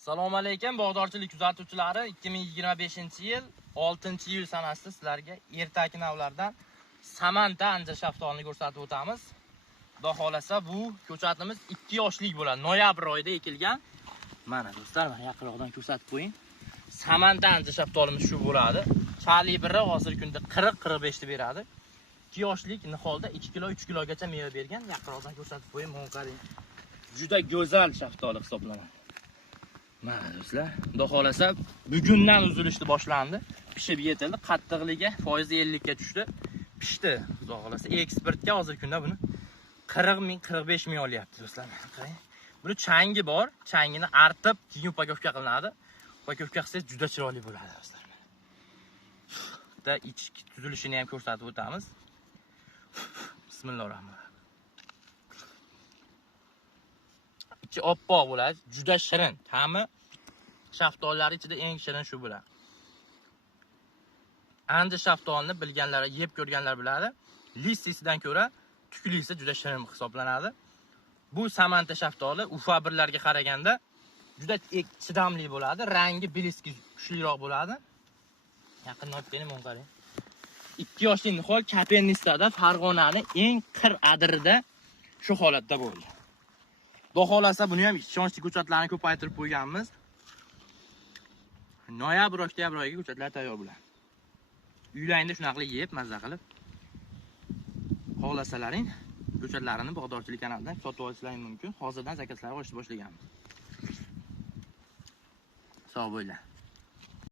Assalomu alaykum bog'dorchilik kuzatuvchilari. 2025-yil 6-iyul sanasida sizlarga ertaki navlardan Samanta ancha shaftolini ko'rsatib o'tamiz. Xudo xolasa bu ko'chatimiz 2 yoshlik bo'ladi. Noyabr oyida ekilgan. Mana do'stlar, mana yaqinroqdan ko'rsatib qo'ying. Samanta ancha shaftolimiz shu bo'ladi. Kalibri hozirgi kunda 40-45 ta beradi. 2 yoshlik niholda 2 kilo 3 kilogacha meva bergan. Yaqinroqdan ko'rsatib qo'ying, mana qarang. Juda go'zal shaftoli hisoblanadi. Mana do'stlar, xudo xolasa bugundan uzilishni boshlandi. Pishib yetildi, qattiqligi %50 ga tushdi. Pishdi. Xudo xolasa eksportga hozirgi kunda buni 40 ming, 45 ming olyapti do'stlar. Qarang. Buni changi bor. Changini artib, keyin upakovka qilinadi. Upakovka qilsangiz juda chiroyli bo'ladi do'stlar. Da ichki tuzilishini ham ko'rsatib o'tamiz. Bismillahirrohmanirrohim. Ichi oppoq bo'ladi, juda shirin. Ta'mi shaftollar ichida eng shirin shu bo'ladi. Ancha shaftolini bilganlar, yeb ko'rganlar biladi. Listisidan ko'ra tuklisi juda shirin hisoblanadi. Bu Samanta shaftoli Ufa birlarga qaraganda juda chidamli bo'ladi. Rangi biliski kuchliroq bo'ladi. Yaqindan olib keling, mana qarang. 2 yoshli nihol Kapennistada Farg'onaning eng qir adirida shu holatda bo'ldi. Xudo xolasa buni ham ishonchli ko'chatlarni ko'paytirib qo'yganmiz. Noyabr oktyabrga ko'chatlar tayyor bo'ladi. Uylaringda shunaqa yeb, mazza qilib xohlasalaring ko'chatlarini bog'dorchilik kanalidan sotib olishlaring mumkin. Hozirdan zakazlar olishni boshlaganmiz. Sog' bo'linglar.